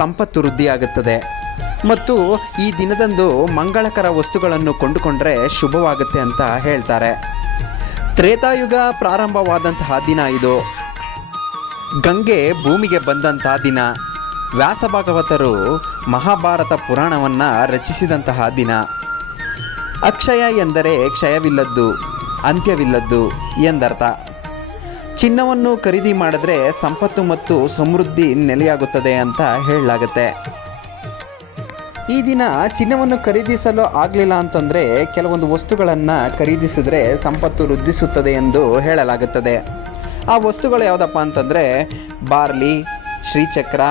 ಸಂಪತ್ತು ವೃದ್ಧಿಯಾಗುತ್ತದೆ ಮತ್ತು ಈ ದಿನದಂದು ಮಂಗಳಕರ ವಸ್ತುಗಳನ್ನು ಕೊಂಡುಕೊಂಡರೆ ಶುಭವಾಗುತ್ತೆ ಅಂತ ಹೇಳ್ತಾರೆ. ತ್ರೇತಾಯುಗ ಪ್ರಾರಂಭವಾದಂತಹ ದಿನ ಇದು. ಗಂಗೆ ಭೂಮಿಗೆ ಬಂದಂತಹ ದಿನ. ವ್ಯಾಸಭಾಗವತರು ಮಹಾಭಾರತ ಪುರಾಣವನ್ನು ರಚಿಸಿದಂತಹ ದಿನ. ಅಕ್ಷಯ ಎಂದರೆ ಕ್ಷಯವಿಲ್ಲದ್ದು, ಅಂತ್ಯವಿಲ್ಲದ್ದು ಎಂದರ್ಥ. ಚಿನ್ನವನ್ನು ಖರೀದಿ ಮಾಡಿದ್ರೆ ಸಂಪತ್ತು ಮತ್ತು ಸಮೃದ್ಧಿ ನೆಲೆಯಾಗುತ್ತದೆ ಅಂತ ಹೇಳಲಾಗುತ್ತೆ. ಈ ದಿನ ಚಿನ್ನವನ್ನು ಖರೀದಿಸಲು ಆಗಲಿಲ್ಲ ಅಂತಂದರೆ ಕೆಲವೊಂದು ವಸ್ತುಗಳನ್ನು ಖರೀದಿಸಿದ್ರೆ ಸಂಪತ್ತು ವೃದ್ಧಿಸುತ್ತದೆ ಎಂದು ಹೇಳಲಾಗುತ್ತದೆ. ಆ ವಸ್ತುಗಳು ಯಾವುದಪ್ಪ ಅಂತಂದರೆ ಬಾರ್ಲಿ, ಶ್ರೀಚಕ್ರ,